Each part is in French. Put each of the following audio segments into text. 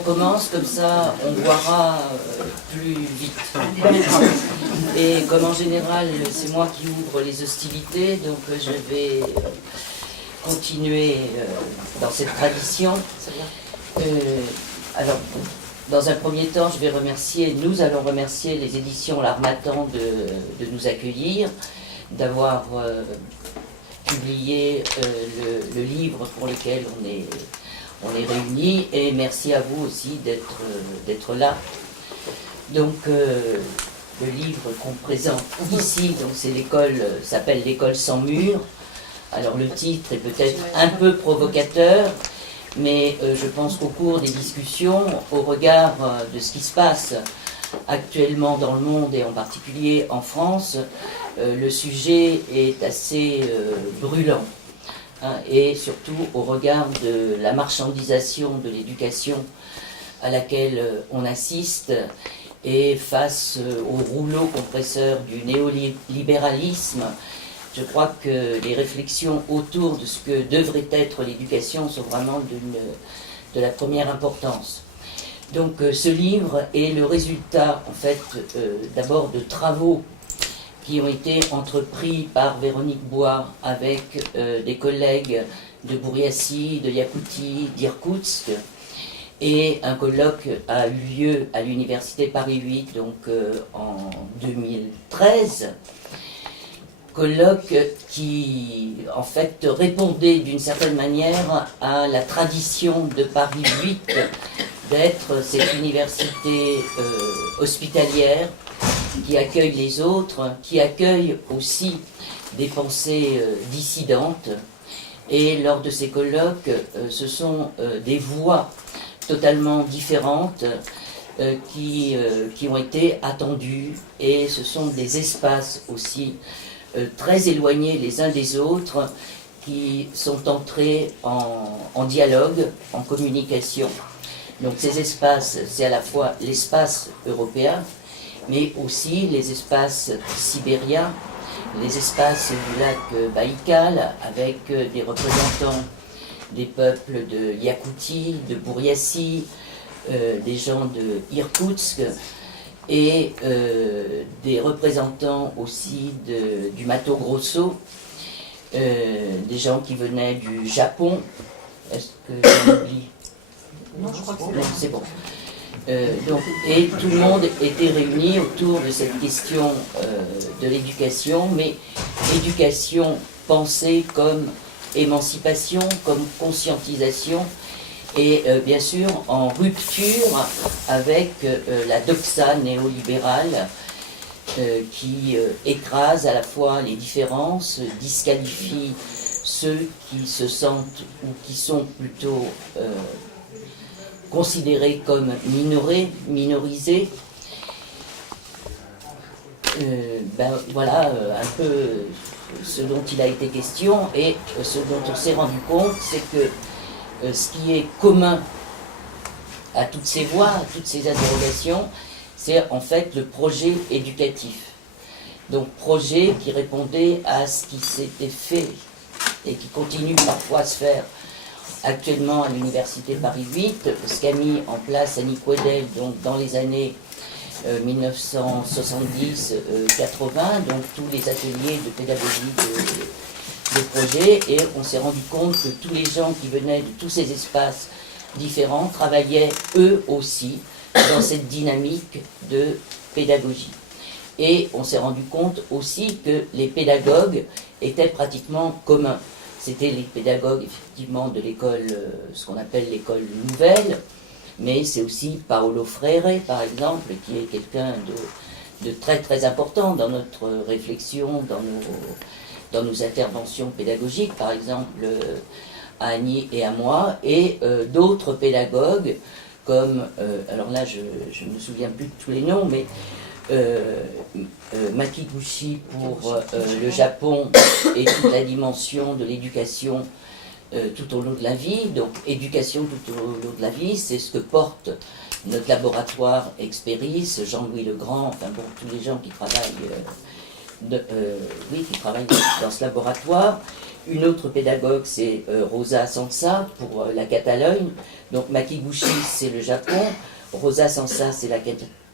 commence, comme ça on boira plus vite. Et comme en général c'est moi qui ouvre les hostilités, donc je vais continuer dans cette tradition. Alors, dans un premier temps, nous allons remercier les éditions L'Harmattan de nous accueillir, d'avoir publié le livre pour lequel on est réunis, et merci à vous aussi d'être là. Donc, le livre qu'on présente ici, donc c'est s'appelle L'école sans mur. Alors le titre est peut-être un peu provocateur, mais je pense qu'au cours des discussions, au regard de ce qui se passe actuellement dans le monde et en particulier en France, le sujet est assez brûlant. Hein, et surtout au regard de la marchandisation de l'éducation à laquelle on assiste, et face au rouleau compresseur du néolibéralisme, je crois que les réflexions autour de ce que devrait être l'éducation sont vraiment de la première importance. Donc ce livre est le résultat, en fait, d'abord de travaux qui ont été entrepris par Véronique Bois avec des collègues de Bouriassy, de Iakoutie, d'Irkoutsk, et un colloque a eu lieu à l'université Paris 8, donc en 2013. Colloque qui, en fait, répondait d'une certaine manière à la tradition de Paris 8 d'être cette université hospitalière qui accueille les autres, qui accueille aussi des pensées dissidentes. Et lors de ces colloques, ce sont des voix totalement différentes qui ont été attendues, et ce sont des espaces aussi très éloignés les uns des autres qui sont entrés en dialogue, en communication. Donc ces espaces, c'est à la fois l'espace européen, mais aussi les espaces sibériens, les espaces du lac Baïkal, avec des représentants des peuples de Iakoutie, de Bouriassy, des gens de Irkoutsk, et des représentants aussi du Mato Grosso, des gens qui venaient du Japon. Est-ce que j'en oublie? Non, je crois que c'est bon. Donc, et tout le monde était réuni autour de cette question de l'éducation, mais l'éducation pensée comme émancipation, comme conscientisation, et bien sûr en rupture avec la doxa néolibérale qui écrase à la fois les différences, disqualifie ceux qui se sentent ou qui sont plutôt considérés comme minorisés. Voilà un peu ce dont il a été question, et ce dont on s'est rendu compte, c'est que ce qui est commun à toutes ces voix, à toutes ces interrogations, c'est en fait le projet éducatif. Donc projet qui répondait à ce qui s'était fait et qui continue parfois à se faire actuellement à l'université Paris 8, ce qu'a mis en place Annie Quedel donc dans les années 1970-80, donc tous les ateliers de pédagogie de projet, et on s'est rendu compte que tous les gens qui venaient de tous ces espaces différents travaillaient eux aussi dans cette dynamique de pédagogie. Et on s'est rendu compte aussi que les pédagogues étaient pratiquement communs. C'était les pédagogues effectivement de l'école, ce qu'on appelle l'école nouvelle, mais c'est aussi Paolo Freire, par exemple, qui est quelqu'un de très très important dans notre réflexion, dans nos interventions pédagogiques, par exemple à Annie et à moi, et d'autres pédagogues comme, alors là je ne me souviens plus de tous les noms, mais Makiguchi pour le Japon et toute la dimension de l'éducation tout au long de la vie. Donc éducation tout au long de la vie, c'est ce que porte notre laboratoire Experis, Jean-Louis Legrand, enfin bon, tous les gens qui travaillent oui, qui travaille dans ce laboratoire. Une autre pédagogue, c'est Rosa Sansa pour la Catalogne. Donc Makiguchi, c'est le Japon. Rosa Sansa, c'est la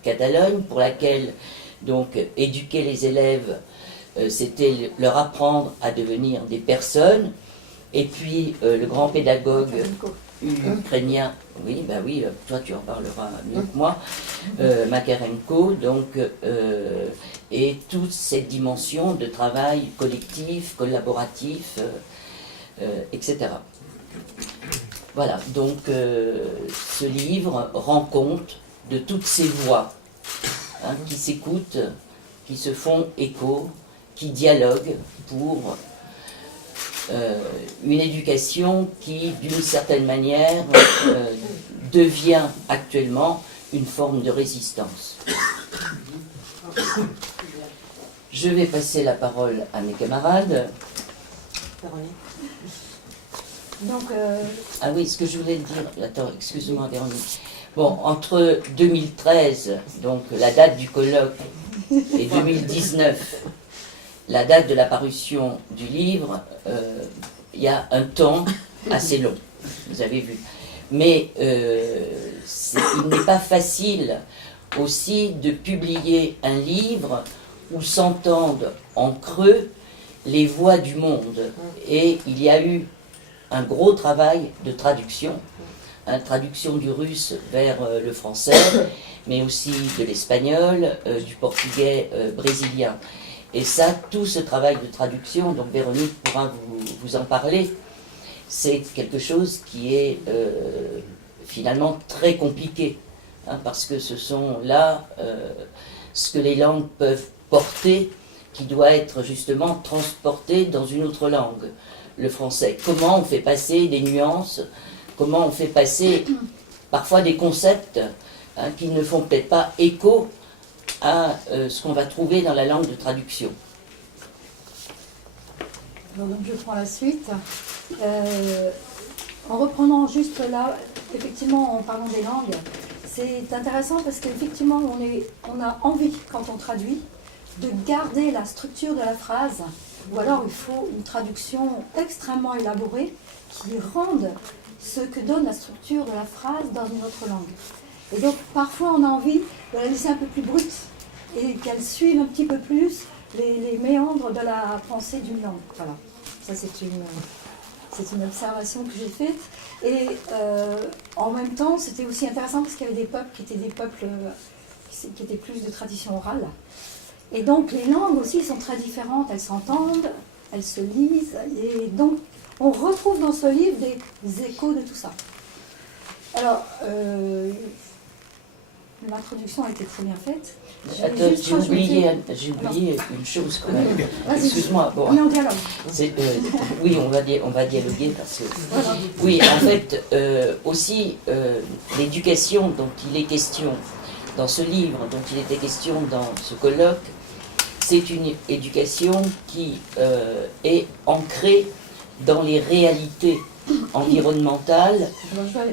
Catalogne, pour laquelle donc éduquer les élèves, c'était leur apprendre à devenir des personnes. Et puis le grand pédagogue ukrainien, oui, bah oui, toi tu en parleras mieux que moi, Makarenko, donc, et toute cette dimension de travail collectif, collaboratif, etc. Voilà, donc ce livre rend compte de toutes ces voix qui s'écoutent, qui se font écho, qui dialoguent pour une éducation qui, d'une certaine manière, devient actuellement une forme de résistance. Je vais passer la parole à mes camarades. Donc, Ah oui, ce que je voulais dire, attends, excuse-moi Véronique. Bon, entre 2013, donc la date du colloque, et 2019, la date de la parution du livre, il y a un temps assez long, vous avez vu. Mais il n'est pas facile aussi de publier un livre où s'entendent en creux les voix du monde. Et il y a eu un gros travail de traduction, traduction du russe vers le français, mais aussi de l'espagnol, du portugais brésilien. Et ça, tout ce travail de traduction, donc Véronique pourra vous en parler, c'est quelque chose qui est finalement très compliqué, parce que ce sont là ce que les langues peuvent porter, qui doit être justement transporté dans une autre langue, le français. Comment on fait passer des nuances, comment on fait passer parfois des concepts qui ne font peut-être pas écho à ce qu'on va trouver dans la langue de traduction. donc je prends la suite. En reprenant juste là, effectivement, en parlant des langues, c'est intéressant parce qu'effectivement, on a envie, quand on traduit, de garder la structure de la phrase, ou alors il faut une traduction extrêmement élaborée qui rende ce que donne la structure de la phrase dans une autre langue. Et donc parfois on a envie de la laisser un peu plus brute et qu'elle suive un petit peu plus les méandres de la pensée d'une langue. Voilà, ça c'est une observation que j'ai faite. Et en même temps, c'était aussi intéressant parce qu'il y avait des peuples qui étaient des peuples qui étaient plus de tradition orale. Et donc les langues aussi sont très différentes, elles s'entendent, elles se lisent, et donc on retrouve dans ce livre des échos de tout ça. Alors, l'introduction a été très bien faite. Attends, j'ai oublié une chose quand même. Excuse-moi. Bon, on est en dialogue. Oui, on va dialoguer parce que... Voilà. Oui, en fait, aussi, l'éducation dont il est question dans ce livre, dont il était question dans ce colloque, c'est une éducation qui est ancrée dans les réalités environnementales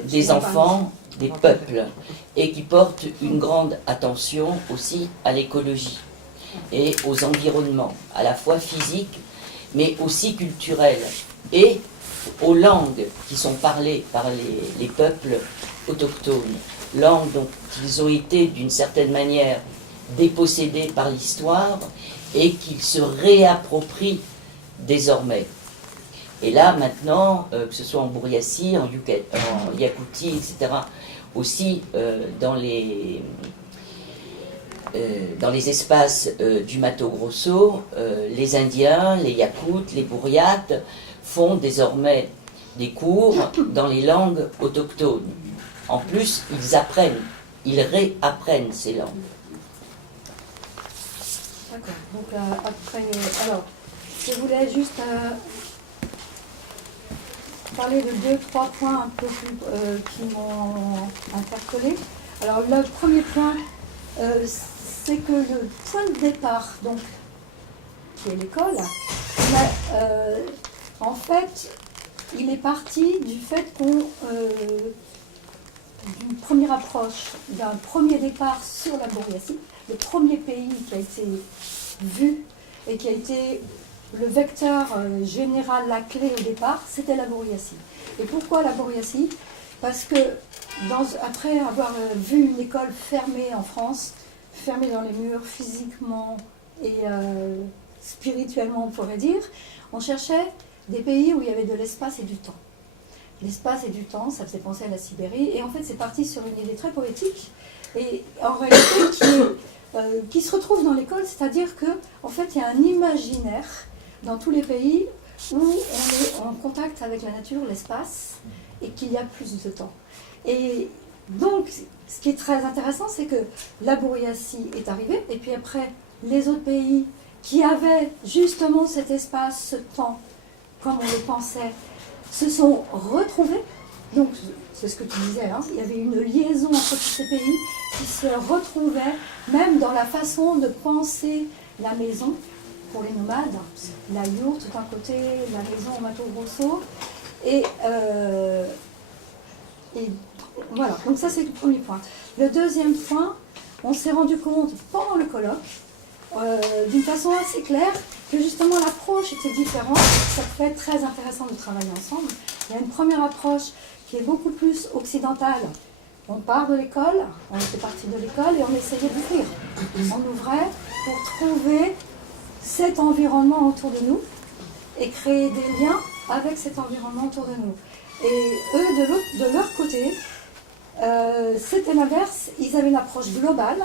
des enfants, des peuples, et qui porte une grande attention aussi à l'écologie et aux environnements, à la fois physiques, mais aussi culturels, et aux langues qui sont parlées par les peuples autochtones, langues dont ils ont été d'une certaine manière dépossédés par l'histoire et qu'ils se réapproprient désormais. Et là, maintenant, que ce soit en Bouriatie, en Yakoutie, etc., aussi dans les espaces du Mato Grosso, les Indiens, les Yakoutes, les Bouriates font désormais des cours dans les langues autochtones. En plus, ils réapprennent ces langues. D'accord. Donc après, alors, je voulais juste parler de 2-3 points un peu plus qui m'ont interpellé. Alors le premier point, c'est que le point de départ, donc, qui est l'école, en fait, il est parti du fait qu'on d'une première approche, d'un premier départ sur la Bouriatie, le premier pays qui a été vu et qui a été le vecteur général, la clé au départ, c'était la Bourriassie. Et pourquoi la Bourriassie? Parce que après avoir vu une école fermée en France, fermée dans les murs physiquement et spirituellement, on pourrait dire, on cherchait des pays où il y avait de l'espace et du temps. L'espace et du temps, ça faisait penser à la Sibérie, et en fait c'est parti sur une idée très poétique, et en réalité qui se retrouve dans l'école, c'est-à-dire que en fait il y a un imaginaire dans tous les pays où on est en contact avec la nature, l'espace, et qu'il y a plus de temps. Et donc, ce qui est très intéressant, c'est que la Bourriassie est arrivée, et puis après, les autres pays qui avaient justement cet espace, ce temps, comme on le pensait, se sont retrouvés. Donc, c'est ce que tu disais, hein, il y avait une liaison entre tous ces pays qui se retrouvaient, même dans la façon de penser la maison. Pour les nomades, la yourte d'un côté, la maison au Mato Grosso, et voilà, donc ça c'est le premier point. Le deuxième point, on s'est rendu compte pendant le colloque, d'une façon assez claire, que justement l'approche était différente, ça fait très intéressant de travailler ensemble. Il y a une première approche qui est beaucoup plus occidentale. On part de l'école, on était parti de l'école et on essayait d'ouvrir. On ouvrait pour trouver cet environnement autour de nous et créer des liens avec cet environnement autour de nous. Et eux, de leur côté, c'était l'inverse. Ils avaient une approche globale,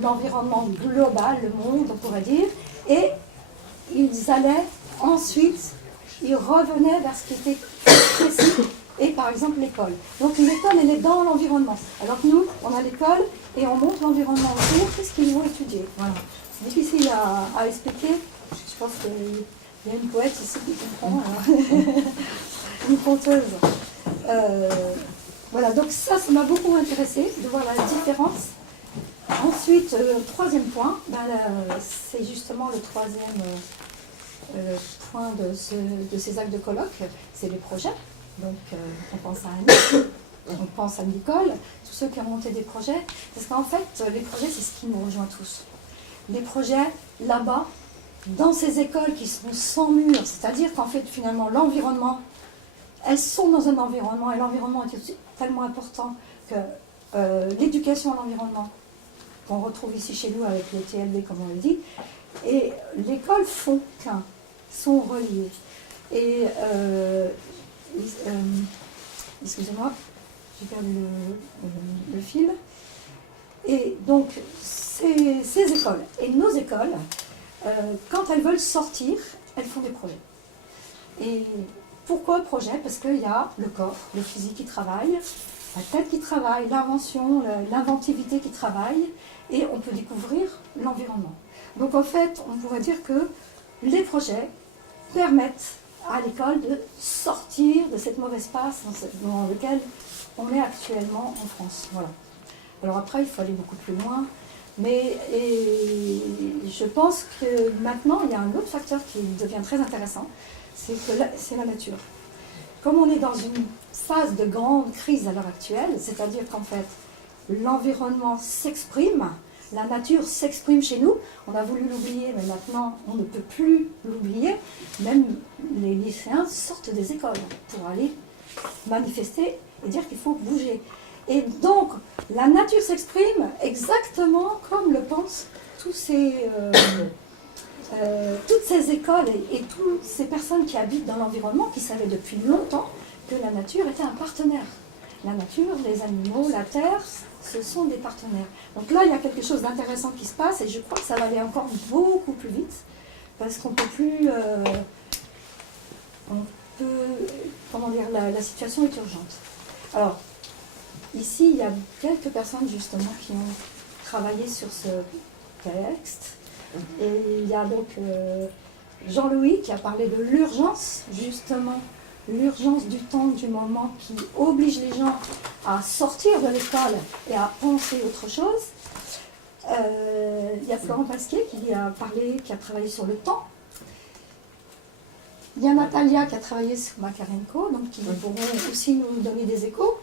l'environnement global, le monde, on pourrait dire, et ils allaient ensuite, ils revenaient vers ce qui était précis, et par exemple l'école. Donc l'école, elle est dans l'environnement. Alors que nous, on a l'école et on montre l'environnement autour, qu'est-ce qu'ils vont étudier. Voilà. C'est difficile à expliquer. Je pense qu'il y a une poète ici qui comprend, une conteuse. Voilà, donc ça m'a beaucoup intéressé de voir la différence. Ensuite, troisième point, c'est justement le troisième point de ces actes de colloque, c'est les projets. Donc on pense à Annie, on pense à Nicole, tous ceux qui ont monté des projets, parce qu'en fait les projets c'est ce qui nous rejoint tous. Les projets là-bas, dans ces écoles qui sont sans murs, c'est-à-dire qu'en fait finalement l'environnement, elles sont dans un environnement et l'environnement est aussi tellement important que l'éducation à l'environnement, qu'on retrouve ici chez nous avec le TLV comme on le dit, et l'école font qu'un, sont reliés. Et excusez-moi, j'ai perdu le fil. Et donc, ces écoles et nos écoles, quand elles veulent sortir, elles font des projets. Et pourquoi projet? Parce qu'il y a le corps, le physique qui travaille, la tête qui travaille, l'invention, l'inventivité qui travaille, et on peut découvrir l'environnement. Donc en fait, on pourrait dire que les projets permettent à l'école de sortir de cette mauvaise passe dans lequel on est actuellement en France. Voilà. Alors après, il faut aller beaucoup plus loin, mais je pense que maintenant, il y a un autre facteur qui devient très intéressant, c'est la nature. Comme on est dans une phase de grande crise à l'heure actuelle, c'est-à-dire qu'en fait, l'environnement s'exprime, la nature s'exprime chez nous, on a voulu l'oublier, mais maintenant on ne peut plus l'oublier, même les lycéens sortent des écoles pour aller manifester et dire qu'il faut bouger. Et donc, la nature s'exprime exactement comme le pensent toutes ces écoles et toutes ces personnes qui habitent dans l'environnement, qui savaient depuis longtemps que la nature était un partenaire. La nature, les animaux, la terre, ce sont des partenaires. Donc là, il y a quelque chose d'intéressant qui se passe et je crois que ça va aller encore beaucoup plus vite parce qu'on ne peut plus... comment dire, la situation est urgente. Alors, ici, il y a quelques personnes justement qui ont travaillé sur ce texte. Et il y a donc Jean-Louis qui a parlé de l'urgence, justement, l'urgence du temps, du moment qui oblige les gens à sortir de l'école et à penser autre chose. Il y a Florent Pasquier qui a parlé, qui a travaillé sur le temps. Il y a Natalia qui a travaillé sur Makarenko, donc qui pourront aussi nous donner des échos.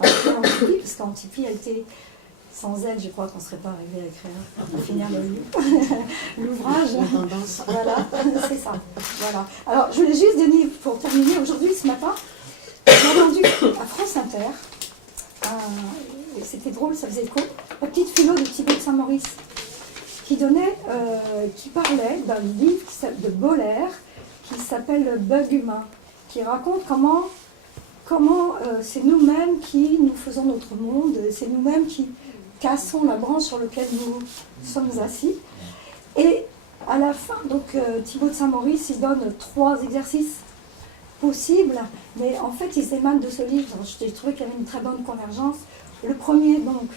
Parce qu'Antipi a été Sans elle, je crois qu'on ne serait pas arrivé à finir l'ouvrage. Voilà, c'est ça. Voilà. Alors, je voulais juste donner, pour terminer, aujourd'hui, ce matin, j'ai entendu à France Inter, c'était drôle, ça faisait écho, la petite philo de Thibaut de Saint-Maurice, qui parlait d'un livre de Boller qui s'appelle Bug humain, qui raconte comment c'est nous-mêmes qui nous faisons notre monde, c'est nous-mêmes qui cassons la branche sur laquelle nous sommes assis. Et à la fin, donc Thibaut de Saint-Maurice, il donne 3 exercices possibles, mais en fait ils émanent de ce livre. J'ai trouvé qu'il y avait une très bonne convergence. Le premier, donc,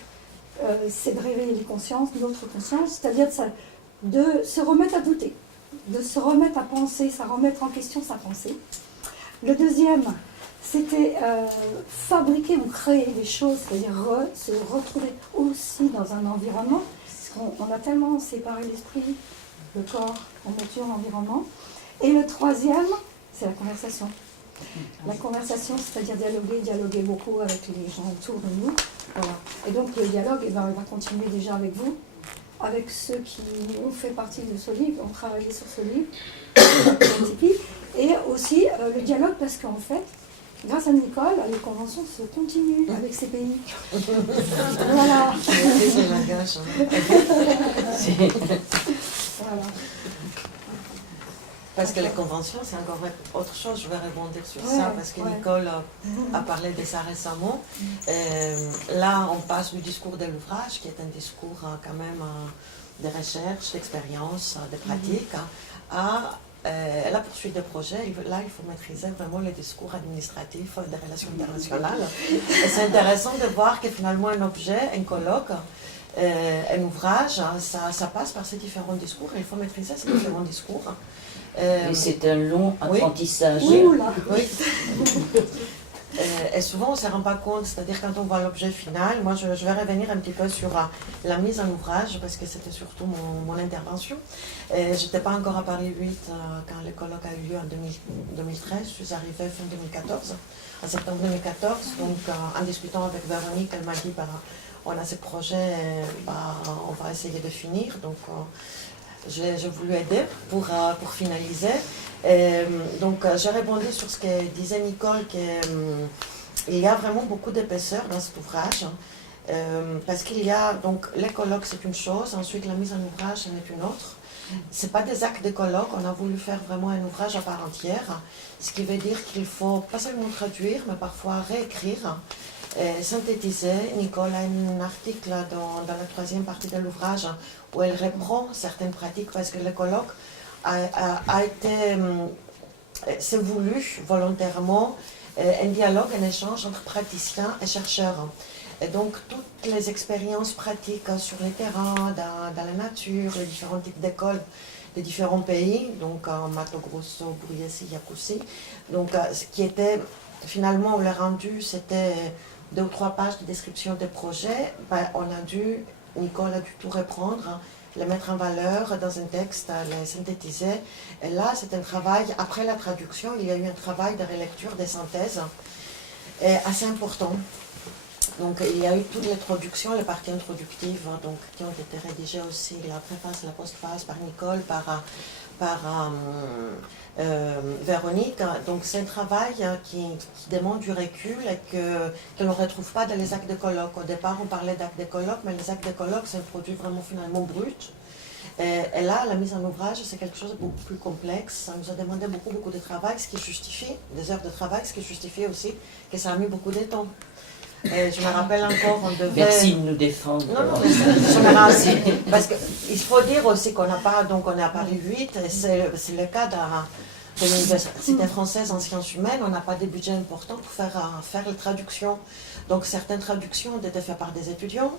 c'est de réveiller les consciences, notre conscience, c'est-à-dire de se remettre à douter, de se remettre à penser, ça remettre en question sa pensée. Le deuxième, c'était fabriquer ou créer des choses, c'est-à-dire se retrouver aussi dans un environnement, parce qu'on a tellement séparé l'esprit, le corps, la nature, l'environnement. Et le troisième, c'est la conversation. La conversation, c'est-à-dire dialoguer beaucoup avec les gens autour de nous. Voilà. Et donc le dialogue, il va continuer déjà avec vous, avec ceux qui ont fait partie de ce livre, ont travaillé sur ce livre, et aussi le dialogue parce qu'en fait, grâce à Nicole, les conventions se continuent avec ces pays. Voilà. C'est le langage. Voilà. Parce que les conventions, c'est encore autre chose. Je vais rebondir sur ça parce que Nicole a parlé de ça récemment. Là, on passe du discours de l'ouvrage, qui est un discours quand même de recherche, d'expérience, de pratique, à la poursuite des projets. Là, il faut maîtriser vraiment les discours administratifs des relations internationales. Et c'est intéressant de voir que finalement, un objet, un colloque, un ouvrage, ça passe par ces différents discours et il faut maîtriser ces différents discours. Et c'est un long apprentissage. Oui. Et souvent, on ne se rend pas compte, c'est-à-dire quand on voit l'objet final. Moi, je vais revenir un petit peu sur la mise en ouvrage, parce que c'était surtout mon intervention. Je n'étais pas encore à Paris 8 quand le colloque a eu lieu en 2013. Je suis arrivée fin 2014, en septembre 2014. Donc, en discutant avec Véronique, elle m'a dit, on a ce projet, on va essayer de finir. Donc, j'ai voulu aider pour finaliser. Donc, j'ai rebondi sur ce que disait Nicole, qu'il y a vraiment beaucoup d'épaisseur dans cet ouvrage, parce qu'il y a, donc, les colloques, c'est une chose, ensuite la mise en ouvrage, c'en est une autre. Ce n'est pas des actes de colloque, on a voulu faire vraiment un ouvrage à part entière, ce qui veut dire qu'il faut pas seulement traduire, mais parfois réécrire, synthétiser. Nicole a un article dans la 3e partie de l'ouvrage où elle reprend certaines pratiques, parce que le colloque a été, c'est voulu volontairement, un dialogue, un échange entre praticiens et chercheurs. Et donc, toutes les expériences pratiques sur les terrains, dans la nature, les différents types d'écoles des différents pays, donc Mato Grosso, Burriesi, Yakoussi, donc ce qui était, finalement, le rendu, c'était 2 ou 3 pages de description des projets. Nicole a dû tout reprendre, les mettre en valeur dans un texte, les synthétiser. Et là, c'est un travail, après la traduction, il y a eu un travail de relecture des synthèses assez important. Donc, il y a eu toutes les traductions, les parties introductives, donc, qui ont été rédigées aussi, la préface, la postface, par Nicole, par Véronique. Donc, c'est un travail qui demande du recul et que l'on ne retrouve pas dans les actes de colloque. Au départ, on parlait d'actes de colloque, mais les actes de colloque, c'est un produit vraiment finalement brut. Et là, la mise en ouvrage, c'est quelque chose de beaucoup plus complexe. Ça nous a demandé beaucoup de travail, ce qui justifie, des heures de travail, ce qui justifie aussi que ça a mis beaucoup de temps. Et je me rappelle encore, on devait... Merci de nous défendre. Non, mais je me rappelle, parce qu'il faut dire aussi qu'on n'a pas, donc on est à Paris 8, et c'est le cas de l'Université française en sciences humaines, on n'a pas de budget important pour faire les traductions. Donc certaines traductions ont été faites par des étudiants,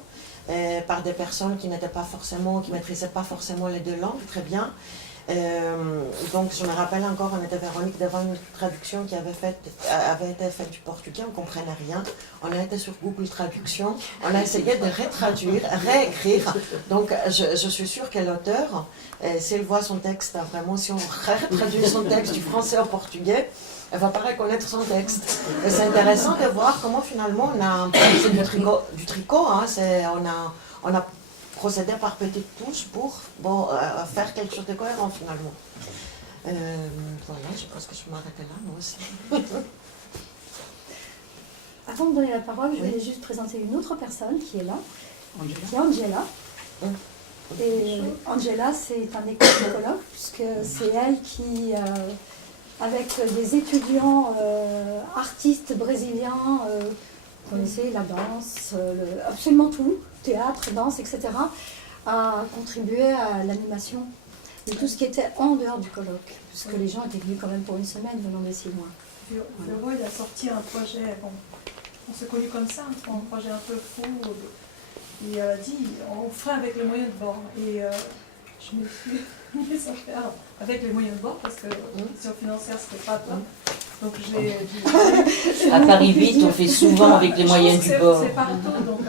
par des personnes qui n'étaient pas forcément, qui maîtrisaient pas forcément les 2 langues très bien. Donc je me rappelle encore, on était Véronique devant une traduction qui avait été faite du portugais, on ne comprenait rien. On a été sur Google Traduction, on a essayé de rétraduire, réécrire. Donc je suis sûre que l'auteur, s'il voit son texte, vraiment si on rétraduit son texte du français au portugais, elle ne va pas reconnaître son texte. Et c'est intéressant de voir comment finalement on a, c'est du tricot, hein, on a procédé par petites touches pour faire quelque chose de cohérent finalement. Voilà, je pense que je m'arrêtais là, moi aussi. Avant de donner la parole, je vais juste présenter une autre personne qui est là, qui est Angela. Et Angela, c'est un écologue, puisque c'est elle qui, avec des étudiants artistes brésiliens, connaissez la danse, absolument tout, théâtre, danse, etc., a contribué à l'animation et tout ce qui était en dehors du colloque, puisque les gens étaient venus quand même pour une semaine venant de si loin. Véro, il a sorti un projet, bon, on s'est connus comme ça, un projet un peu fou, et elle a dit on fera avec les moyens de bord. Et je me suis mise à faire avec les moyens de bord parce que question financière c'était pas top. Donc à Paris 8, on fait souvent avec les moyens du bord. C'est partout, donc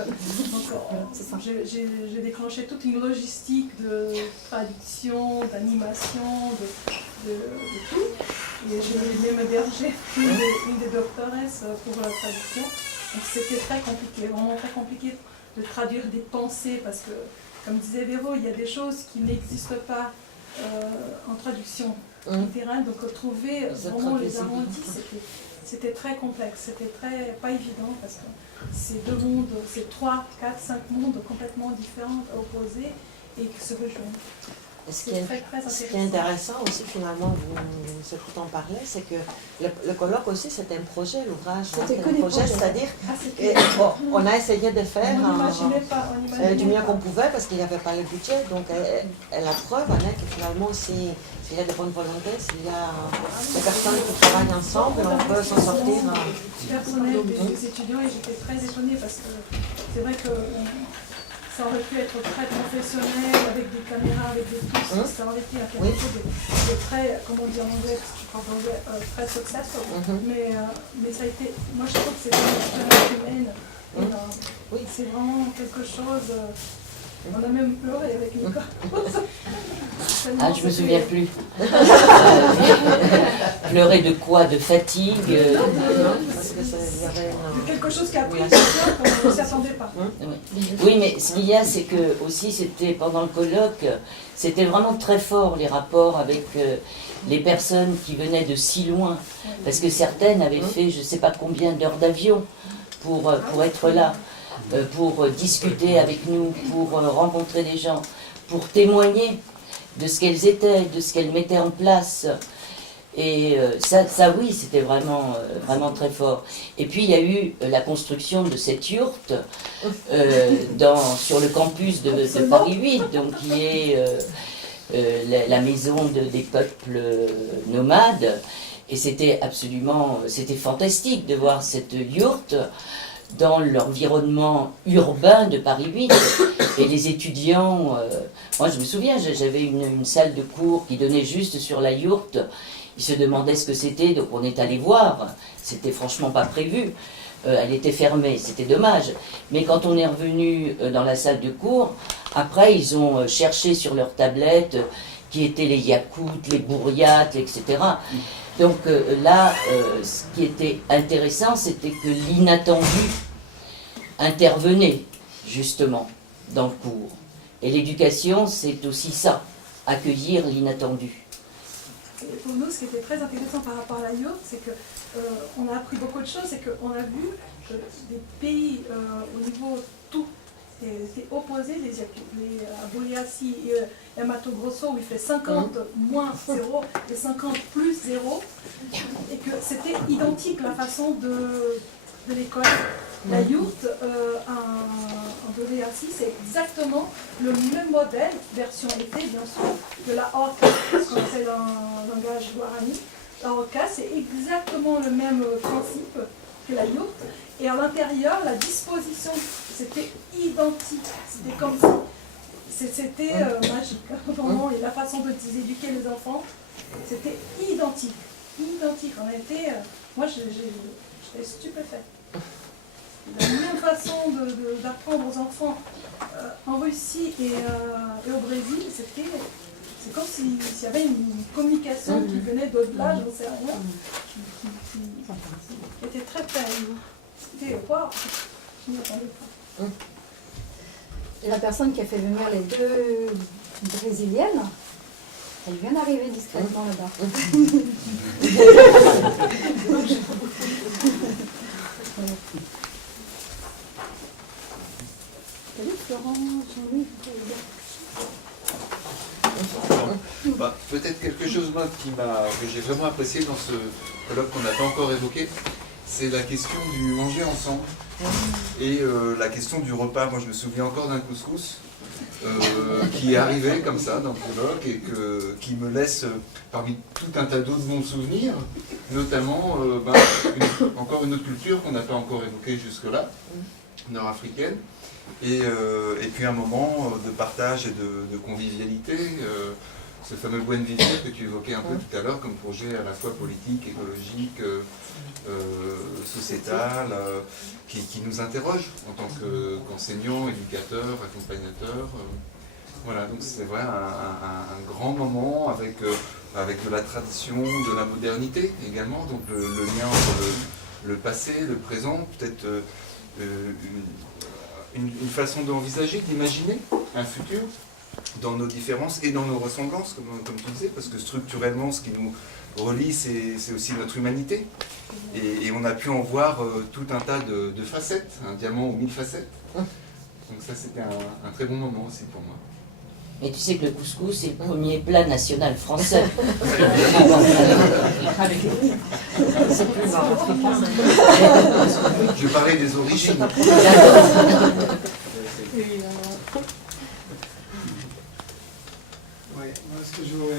j'ai déclenché toute une logistique de traduction, d'animation, de tout. Et j'ai même hébergé une des doctoresses pour la traduction. Donc c'était très compliqué, vraiment très compliqué de traduire des pensées parce que, comme disait Véro, il y a des choses qui n'existent pas en traduction littérale, donc trouver vraiment les arrondis, c'était très complexe, c'était pas évident parce que c'est deux mondes, c'est 3, 4, 5 mondes complètement différents, opposés et qui se rejoignent. Ce qui est intéressant aussi, finalement, vous écoutant parler, c'est que le colloque aussi, c'était un projet, l'ouvrage. C'était que des projets. C'est-à-dire, on a essayé de faire du mieux qu'on pouvait parce qu'il n'y avait pas le budget. Donc, la preuve en est que finalement, s'il y a de bonnes volontés, s'il y a des personnes qui travaillent ensemble, on peut s'en sortir. Du personnel, des étudiants, et j'étais très étonnée parce que c'est vrai que ça aurait pu être très professionnel, avec des caméras, avec des touches, ça aurait été quelque chose de très, comment on dit en anglais, parce que je parle anglais, très successful. Mais ça a été, moi je trouve que c'est une expérience humaine. C'est vraiment quelque chose, on a même pleuré avec Nicolas. Ah, je me souviens plus. Pleurer de quoi? De fatigue? Parce que il y avait quelque chose qui a pris qu'on ne s'y attendait pas. Oui, mais ce qu'il y a, c'est que aussi, c'était pendant le colloque, c'était vraiment très fort les rapports avec les personnes qui venaient de si loin. Parce que certaines avaient fait je ne sais pas combien d'heures d'avion pour être là, pour discuter avec nous, pour rencontrer des gens, pour témoigner de ce qu'elles étaient, de ce qu'elles mettaient en place. Et ça oui, c'était vraiment très fort. Et puis il y a eu la construction de cette yourte sur le campus de Paris 8, donc qui est la maison des peuples nomades. Et c'était fantastique de voir cette yourte dans l'environnement urbain de Paris 8. Et les étudiants, moi je me souviens, j'avais une salle de cours qui donnait juste sur la yourte. Ils se demandaient ce que c'était, donc on est allé voir. C'était franchement pas prévu. Elle était fermée, c'était dommage. Mais quand on est revenu dans la salle de cours, après ils ont cherché sur leur tablette qui étaient les Yakoutes, les Bouriates, etc. Donc là, ce qui était intéressant, c'était que l'inattendu intervenait justement dans le cours. Et l'éducation, c'est aussi ça, accueillir l'inattendu. Et pour nous, ce qui était très intéressant par rapport à la yourte, c'est qu'on a appris beaucoup de choses, c'est qu'on a vu que des pays au niveau tout étaient opposés, les Boliassi et Mato Grosso, où il fait 50 moins 0 et 50 plus 0, et que c'était identique la façon de l'école. La yourte en Boliassi, c'est exactement le même modèle, version été bien sûr, de la orca, ce qu'on appelle dans le langage guarani. La orca, c'est exactement le même principe que la yourte, et à l'intérieur, la disposition, c'était identique, c'était comme ça. c'était magique. Vraiment, et la façon de éduquer les enfants, c'était identique. Identique. On a été, moi, j'étais stupéfaite. La même façon d'apprendre aux enfants en Russie et au Brésil, c'est comme s'il y avait une communication qui venait d'au-delà, j'en sais rien, qui était très très. C'était waouh, je n'y attendais pas. La personne qui a fait venir les deux brésiliennes, elle vient d'arriver discrètement là-bas. Salut Florent, Jean-Louis, Bah, peut-être quelque chose moi, que j'ai vraiment apprécié dans ce colloque qu'on n'a pas encore évoqué, c'est la question du manger ensemble et la question du repas. Moi je me souviens encore d'un couscous qui est arrivé comme ça dans le colloque et qui me laisse parmi tout un tas d'autres bons souvenirs, notamment encore une autre culture qu'on n'a pas encore évoquée jusque-là, nord-africaine. Et puis un moment de partage et de convivialité, ce fameux buen vivre que tu évoquais un peu tout à l'heure comme projet à la fois politique, écologique, sociétal, qui nous interroge en tant qu'enseignants, éducateurs, accompagnateurs. Voilà, donc c'est vrai un grand moment avec de la tradition, de la modernité également, donc le lien entre le passé, le présent, peut-être une façon d'envisager, d'imaginer un futur dans nos différences et dans nos ressemblances, comme tu disais, parce que structurellement, ce qui nous relie, c'est aussi notre humanité. Et on a pu en voir tout un tas de facettes, un diamant aux 1000 facettes. Donc ça, c'était un très bon moment aussi pour moi. Mais tu sais que le couscous, c'est le premier plat national français. c'est plus nord-africain. Je parlais des origines. Oui, moi ce que je voudrais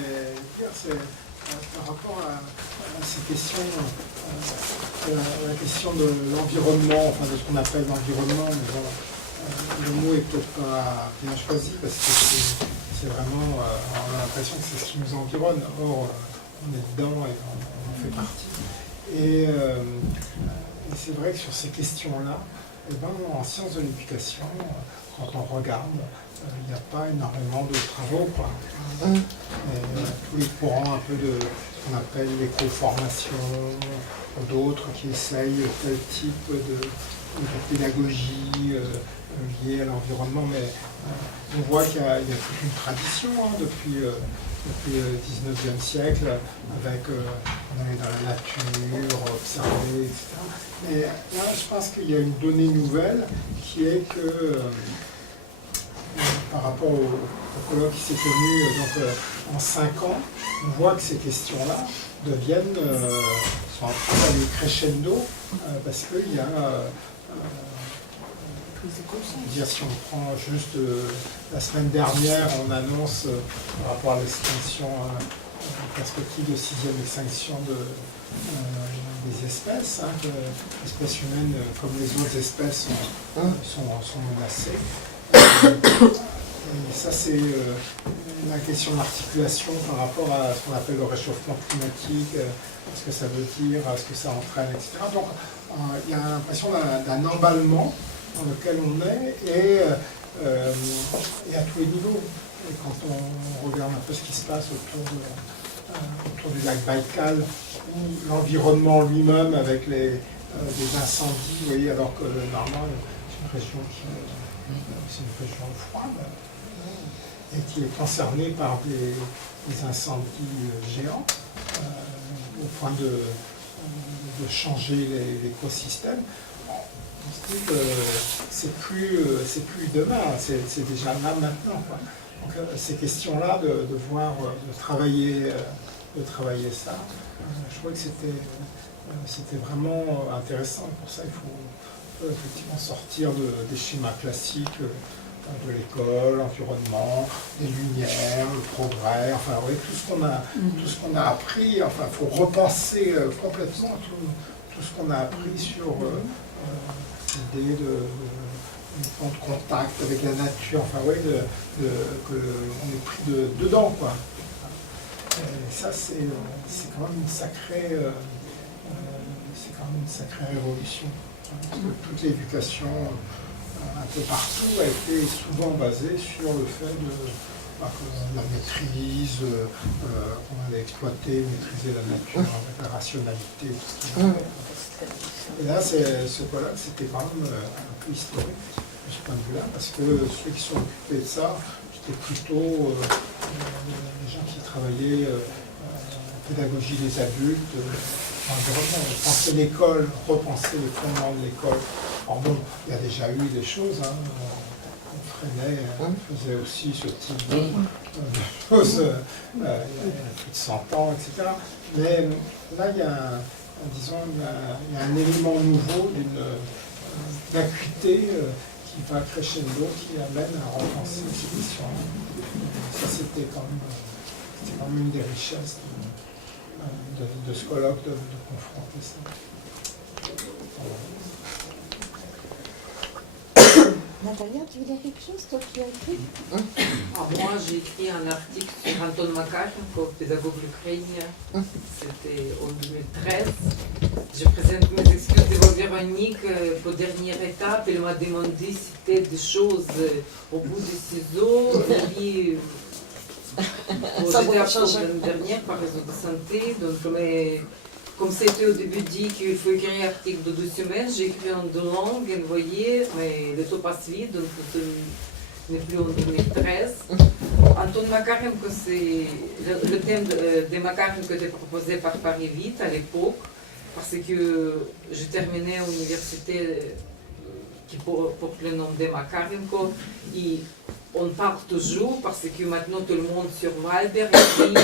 dire, c'est par rapport à ces questions, la question de l'environnement, enfin de ce qu'on appelle l'environnement, mais voilà, le mot est peut-être pas bien choisi parce que c'est vraiment, on a l'impression que c'est ce qui nous environne, or on est dedans et on en fait partie. Et c'est vrai que sur ces questions-là, eh ben, en sciences de l'éducation, quand on regarde, il n'y a pas énormément de travaux, quoi. Tous les courants un peu de ce qu'on appelle l'éco-formation, d'autres qui essayent tel type de pédagogie liée à l'environnement, mais on voit qu'il y a toute une tradition depuis le 19e siècle, avec on est dans la nature, observer, etc. Mais là, je pense qu'il y a une donnée nouvelle qui est que par rapport au colloque qui s'est tenu en 5 ans, on voit que ces questions-là deviennent, sont en train d'aller crescendo, parce qu'il y a, si on prend juste la semaine dernière, on annonce par rapport à l'extinction, perspective de 6e extinction des espèces, que l'espèce humaine, comme les autres espèces, sont menacées. Et ça, c'est la question d'articulation par rapport à ce qu'on appelle le réchauffement climatique, ce que ça veut dire, ce que ça entraîne, etc. Donc, il y a l'impression d'un emballement dans lequel on est et à tous les niveaux. Et quand on regarde un peu ce qui se passe autour du lac Baïkal, où l'environnement lui-même avec des incendies, vous voyez, alors que normalement, c'est une région froide et qui est concernée par des incendies géants au point de changer l'écosystème. On se dit que c'est plus demain, c'est déjà là maintenant, quoi. Donc ces questions-là de travailler ça, je crois que c'était vraiment intéressant. Pour ça, il faut effectivement sortir des schémas classiques de l'école, l'environnement, les lumières, le progrès, enfin oui, tout ce qu'on a appris, enfin il faut repenser complètement tout ce qu'on a appris sur l'idée uniquement de contact avec la nature, enfin ouais, qu'on est pris dedans, quoi. Et ça, c'est quand même une sacrée, révolution. Parce que toute l'éducation, un peu partout, a été souvent basée sur le fait que la maîtrise, qu'on allait exploiter, maîtriser la nature avec la rationalité. Tout ça. Et là, ce colloque, c'était quand même un peu historique de ce point de vue-là, parce que ceux qui sont occupés de ça, c'était plutôt les gens qui travaillaient en pédagogie des adultes, l'environnement, penser l'école, repenser le fondement de l'école. Alors bon, il y a déjà eu des choses, Freinet faisait aussi ce type de choses il y a plus de 100 ans, etc. Mais là, il y a un élément nouveau d'acuité qui va crescendo, qui amène à repenser ces questions-là. Ça, c'était quand même une des richesses de ce colloque, de confronter ça. Natalia, tu veux dire quelque chose, toi qui as écrit? Moi, j'ai écrit un article sur Anton Makarenko, pédagogue ukrainien. C'était en 2013. Je présente mes excuses devant Véronique pour dernière étape. Elle m'a demandé si c'était des choses au bout des ciseaux. J'étais absente l'année dernière par raison de santé. Donc, comme c'était au début dit qu'il faut écrire un article de 2 semaines, j'ai écrit en 2 langues, envoyé, mais le temps passe vite, donc ce n'est plus en 2013. Anton Makarenko, c'est le thème de Makarenko était proposé par Paris 8 à l'époque, parce que je terminais à l'université qui porte le nom de Makarenko. Et on parle toujours parce que maintenant tout le monde sur Viber écrit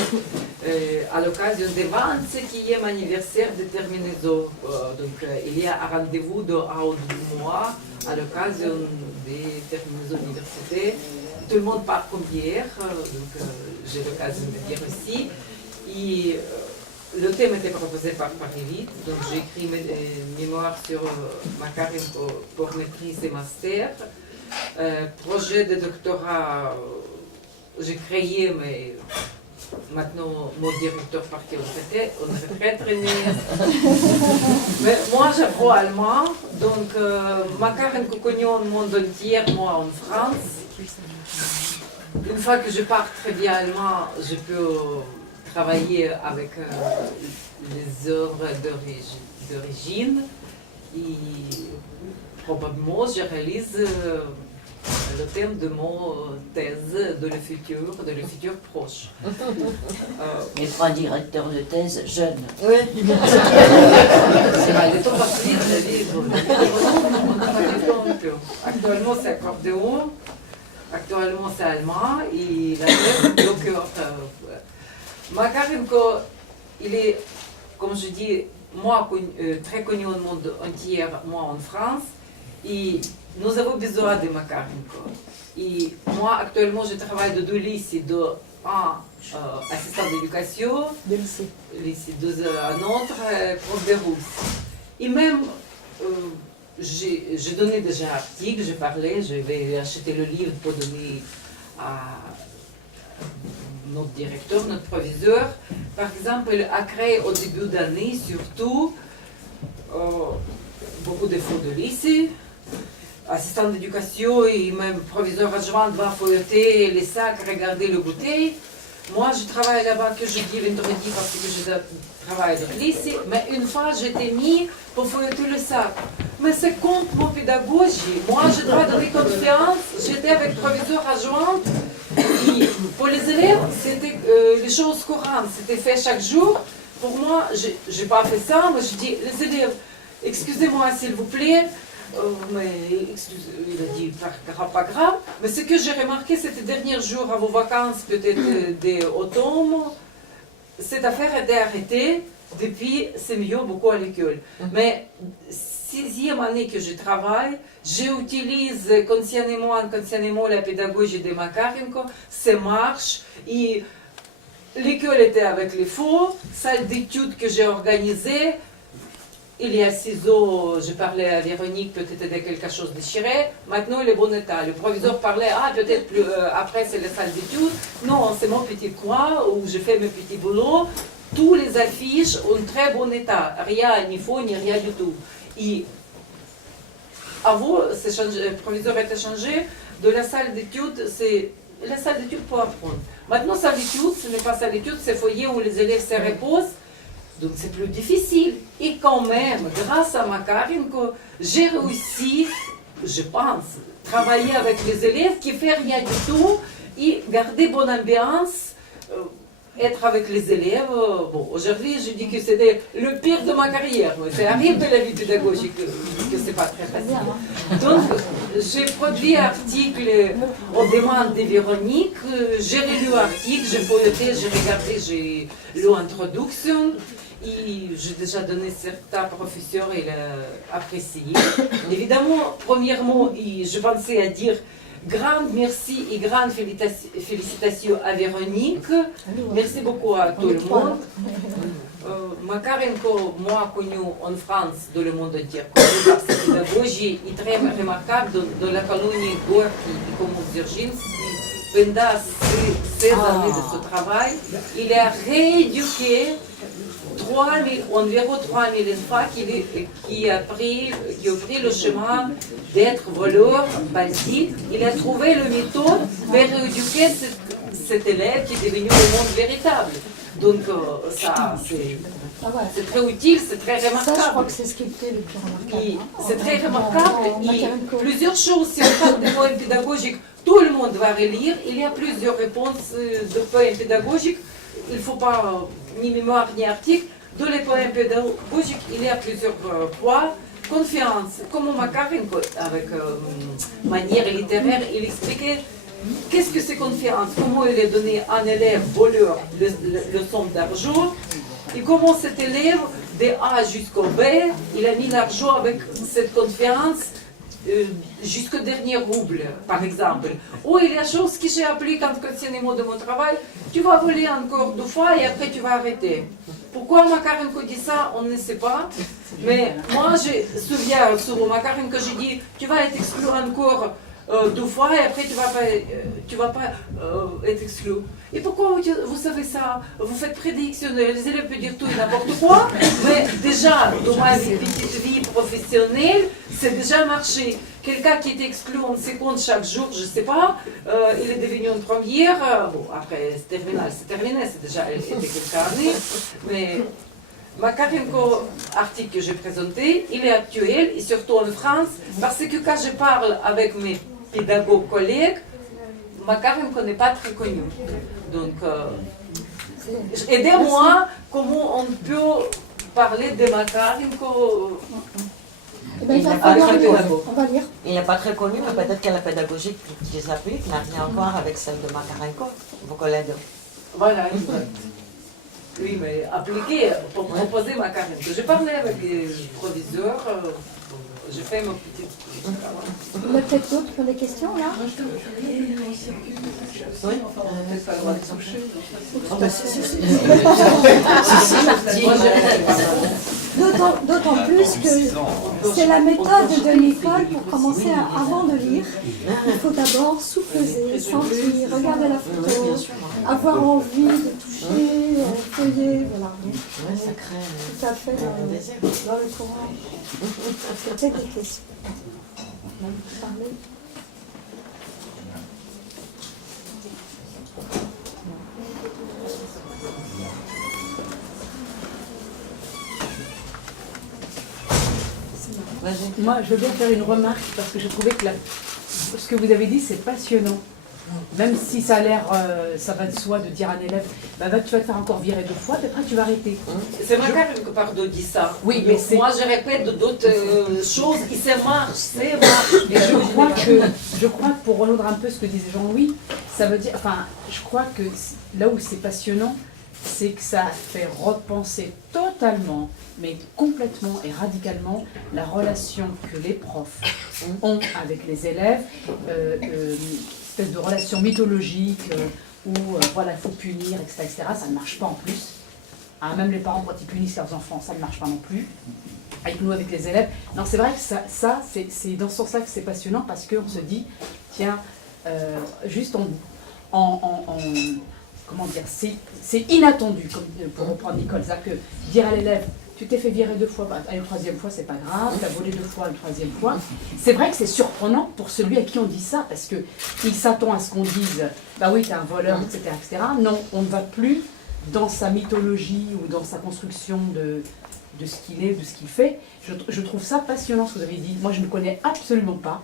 à l'occasion des 25e anniversaire de terminaison. Donc il y a un rendez-vous de 1 ou 2 mois à l'occasion des terminaisons universitaires. Tout le monde parle comme hier, donc j'ai l'occasion de dire aussi. Et le thème était proposé par Paris 8, donc j'ai écrit mes mémoires sur Makarenko pour maîtrise et master. Projet de doctorat, j'ai créé, mais maintenant mon directeur parti en retraite. Mais moi j'apprends allemand, donc Makarenko connu dans le monde entier, moi en France. Une fois que je parle très bien allemand, je peux travailler avec les œuvres d'origine et probablement je réalise le thème de mon thèse de le futur proche. Mais pas directeur de thèse jeune. Oui. C'est mal, le temps passe vite, la vie. Actuellement c'est accordéon, actuellement c'est allemand et la thèse bloqueur. Makarenko, il est, comme je dis, moi très connu au monde entier, moi en France, et nous avons besoin de Makarenko. Et moi actuellement je travaille de 2 lycées, de un assistant d'éducation, lycée 2 un autre, prof de russe. Et même j'ai donné déjà un article, j'ai parlé, je vais acheter le livre pour donner à notre directeur, notre proviseur. Par exemple, a créé au début d'année surtout beaucoup de fonds de lycée, assistant d'éducation et même proviseur adjoint va feuilleter les sacs, regarder le bouteille. Moi, je travaille là-bas que jeudi, vendredi parce que je travaille dans le lycée, mais une fois j'étais mis pour feuilleter le sac. Mais c'est contre mon pédagogie. Moi, je dois donner confiance. J'étais avec proviseur adjoint. Et pour les élèves, c'était les choses courantes. C'était fait chaque jour. Pour moi, je n'ai pas fait ça, mais je dis, les élèves, excusez-moi s'il vous plaît, mais il a dit pas grave. Mais ce que j'ai remarqué ces derniers jours à vos vacances, peut-être d'automne, cette affaire a été arrêtée. Depuis, c'est mieux beaucoup à l'école. Mais 6e année que je travaille, j'utilise consciemment la pédagogie de Makarenko, ça marche. Et l'école était avec les faux, salle d'études que j'ai organisée. il y a ciseaux, je parlais à Véronique, peut-être de quelque chose déchiré. Maintenant, il est bon état. Le proviseur parlait, peut-être plus, après c'est la salle d'études. Non, c'est mon petit coin où je fais mes petits boulots. Tous les affiches ont très bon état. Rien, ni faux, ni rien du tout. Et avant, le proviseur a été changé. De la salle d'études, c'est la salle d'études pour apprendre. Maintenant, salle d'études, ce n'est pas salle d'études, c'est foyer où les élèves se reposent. Donc c'est plus difficile. Et quand même, grâce à Makarenko, j'ai réussi, je pense, travailler avec les élèves qui ne font rien du tout et garder bonne ambiance, être avec les élèves. Bon, aujourd'hui, je dis que c'était le pire de ma carrière. Ça arrive de la vie pédagogique que ce n'est pas très facile. Donc, j'ai produit un article aux demandes de Véronique. J'ai relu l'article, j'ai feuilleté, j'ai regardé, j'ai lu l'introduction. Et j'ai déjà donné certains professeurs et apprécié. Évidemment, premièrement, je pensais à dire grand merci et grande félicitations à Véronique. Merci beaucoup à tout le monde. Makarenko, moi connu en France, dans le monde entier, connu par sa pédagogie est très remarquable dans la colonie Gorky et Commune Dzerzhinsky. Pendant ces années de ce travail, il a rééduqué environ 3000 enfants qui ont pris le chemin d'être voleurs, bandits. Il a trouvé la méthode pour rééduquer cet élève qui est devenu le monde véritable. Donc ça, c'est très utile, c'est très remarquable. Ça, je crois que c'est ce qui était le plus remarquable. C'est très remarquable. Plusieurs choses, si on parle de poèmes pédagogiques, tout le monde va relire. Il y a plusieurs réponses de poèmes pédagogiques. Il ne faut pas ni mémoire ni article. Dans les poèmes pédagogiques, il y a plusieurs points. Confiance, comme Makarenko, avec manière littéraire, il expliquait qu'est-ce que c'est confiance, comment il a donné à un élève voleur le somme d'argent, et comment cet élève, de A jusqu'au B, il a mis l'argent avec cette confiance jusqu'au dernier rouble, par exemple. Ou il y a des choses que j'ai appris quand c'est les mots de mon travail, tu vas voler encore 2 fois et après tu vas arrêter. Pourquoi Makarenko dit ça, on ne sait pas. Mais moi, je me souviens sur Makarenko, j'ai dit, tu vas être exclu encore 2 fois et après tu vas pas être exclu. Et pourquoi vous savez ça? Vous faites prédiction, les élèves peuvent dire tout et n'importe quoi, mais déjà, dans ma petite vie professionnelle, c'est déjà marché. Quelqu'un qui était exclu en seconde chaque jour, je ne sais pas, il est devenu en première, bon, après c'est terminé, c'est déjà été quelques années, mais Makarenko, article que j'ai présenté, il est actuel, et surtout en France, parce que quand je parle avec mes pédagogues collègues, Makarenko n'est pas très connu. Donc, aidez-moi, comment on peut parler de Makarenko. Eh ben, il va falloir lire. On va lire. Il n'est pas très connu, mais peut-être que la pédagogie qui s'applique n'a rien à voir avec celle de Makarenko, vos collègues. Voilà, exact. Oui, mais appliqué pour proposer Makarenko. J'ai parlé avec les proviseurs, j'ai fait mon petit travail. Il y a peut-être d'autres qui ont des questions là? Oui. D'autant plus que c'est la méthode de l'école pour commencer avant de lire. Il faut d'abord souffler, sentir, regarder la photo, avoir envie de toucher, feuiller, voilà. Ça crée Tout à fait dans le courant. Peut-être des questions. On peut parler. Moi, je veux bien faire une remarque parce que je trouvais que ce que vous avez dit, c'est passionnant. Même si ça a l'air, ça va de soi de dire à un élève, bah, tu vas te faire encore virer 2 fois, puis après tu vas arrêter. C'est Makarenko, pardon, dit ça. Oui, mais c'est... Moi, je répète d'autres choses, et ça marche, c'est marche. Et je crois que pour rejoindre un peu ce que disait Jean-Louis, ça veut dire, enfin, je crois que là où c'est passionnant, c'est que ça fait repenser totalement, mais complètement et radicalement, la relation que les profs ont avec les élèves, espèce de relation mythologique où voilà, il faut punir, etc., ça ne marche pas en plus. Hein, même les parents, quand ils punissent leurs enfants, ça ne marche pas non plus. avec nous, avec les élèves. Non, c'est vrai que ça c'est dans ce sens-là que c'est passionnant parce qu'on se dit, tiens, juste comment dire, c'est inattendu, comme pour reprendre Nicole. C'est-à-dire que dire à l'élève, tu t'es fait virer 2 fois, une 3e fois, c'est pas grave, tu as volé 2 fois, une 3e fois. C'est vrai que c'est surprenant pour celui à qui on dit ça, parce qu'il s'attend à ce qu'on dise, bah oui, t'es un voleur, etc., etc. Non, on ne va plus dans sa mythologie ou dans sa construction de ce qu'il est, de ce qu'il fait. Je trouve ça passionnant ce que vous avez dit. Moi, je ne connais absolument pas.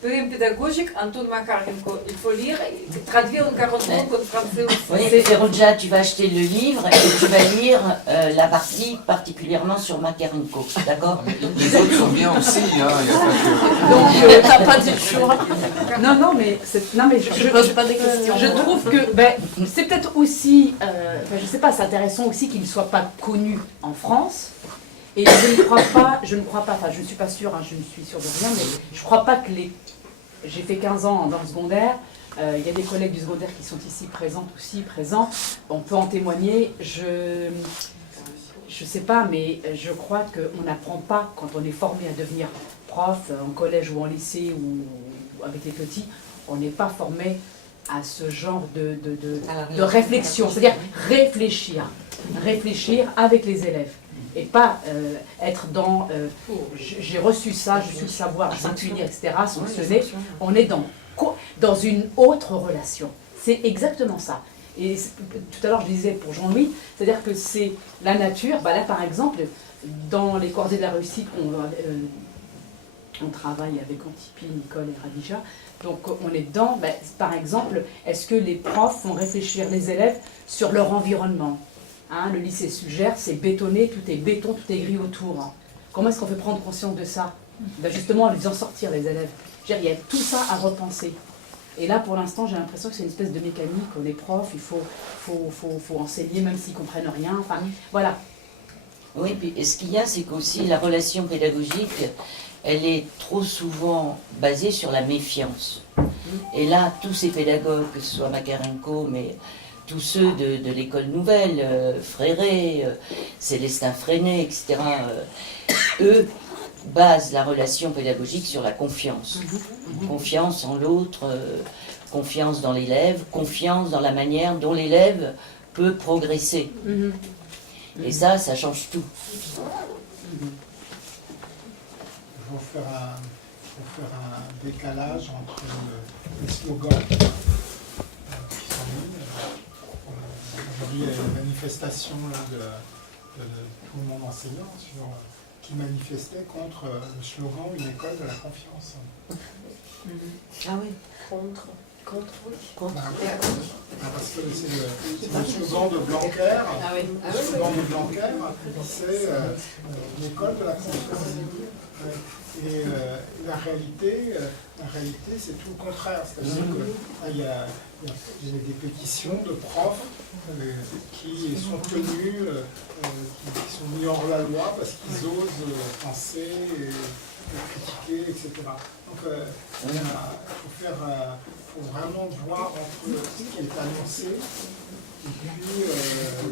Poème pédagogique, Anton Makharenko. Il faut lire, traduire en 40 langues en français aussi. Oui, Feroja, tu vas acheter le livre et tu vas lire la partie particulièrement sur Makharenko, d'accord? Les autres sont bien aussi, hein, il n'y a pas que... Donc, T'as pas dit le choix. non, mais Je pose pas des questions. je trouve que c'est peut-être aussi, je sais pas, c'est intéressant aussi qu'il ne soit pas connu en France. Et je ne crois pas, enfin je ne suis pas sûre, hein, je ne suis sûre de rien, mais je ne crois pas que j'ai fait 15 ans dans le secondaire, il y a des collègues du secondaire qui sont ici présents, on peut en témoigner, je sais pas, mais je crois qu'on n'apprend pas, quand on est formé à devenir prof, en collège ou en lycée ou avec les petits, on n'est pas formé à ce genre de réflexion, c'est-à-dire réfléchir avec les élèves. Et pas être dans j'ai reçu ça, je suis le savoir, je vais punir, etc., sanctionner. On est dans une autre relation. C'est exactement ça. Et tout à l'heure, je disais pour Jean-Louis, c'est-à-dire que c'est la nature. Là, par exemple, dans les cordées de la réussite, on travaille avec Antipi, Nicole et Radija. Donc, on est dedans. Par exemple, est-ce que les profs font réfléchir les élèves sur leur environnement? Le lycée suggère, c'est bétonné, tout est béton, tout est gris autour. Comment est-ce qu'on peut prendre conscience de ça? Justement, en les faisant sortir, les élèves. Il y a tout ça à repenser. Et là, pour l'instant, j'ai l'impression que c'est une espèce de mécanique. On est prof, il faut enseigner, même s'ils ne comprennent rien. Enfin, voilà. Oui, puis ce qu'il y a, c'est qu'aussi la relation pédagogique, elle est trop souvent basée sur la méfiance. Et là, tous ces pédagogues, que ce soit Makharenko, mais tous ceux de l'école nouvelle, Fréré, Célestin Freinet, etc., eux basent la relation pédagogique sur la confiance. Confiance en l'autre, confiance dans l'élève, confiance dans la manière dont l'élève peut progresser. Et ça change tout. Il faut faire un décalage entre les slogans qui sont mis. Aujourd'hui, il y a une manifestation de tout le monde enseignant qui manifestait contre le slogan « Une école de la confiance ». Ah oui. Contre, oui. Parce que c'est le slogan de Blanquer. Le slogan de Blanquer, c'est l'école de la confiance. Et la réalité, c'est tout le contraire. C'est-à-dire qu'il y a des pétitions de profs qui sont tenus, qui sont mis hors la loi parce qu'ils osent penser, critiquer, etc. Donc il faut vraiment voir entre ce qui est annoncé et puis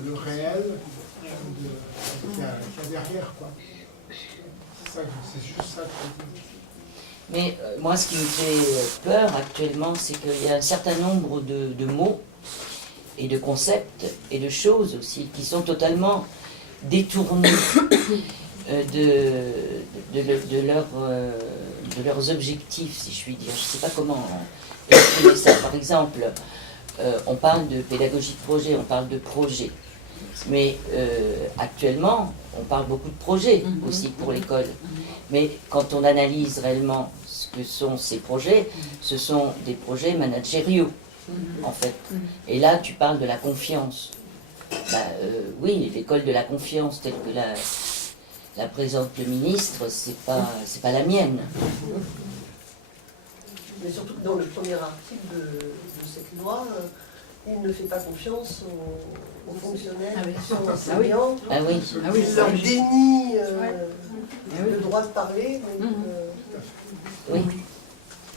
le réel qu'il y a derrière, quoi. C'est juste ça que je veux dire. Mais moi, ce qui me fait peur actuellement, c'est qu'il y a un certain nombre de mots et de concepts et de choses aussi qui sont totalement détournés de leurs objectifs, si je puis dire. Je ne sais pas comment exprimer ça. Par exemple, on parle de pédagogie de projet, on parle de projet. Mais actuellement, on parle beaucoup de projets aussi pour l'école. Mais quand on analyse réellement ce que sont ces projets, ce sont des projets managériaux, en fait. Et là, tu parles de la confiance. Oui, l'école de la confiance, telle que la présente le ministre, c'est pas la mienne. Mais surtout que dans le premier article de cette loi, il ne fait pas confiance aux fonctionnaires qui sont enseignants. Ah oui. Il leur dénie le droit de parler. Donc, Oui.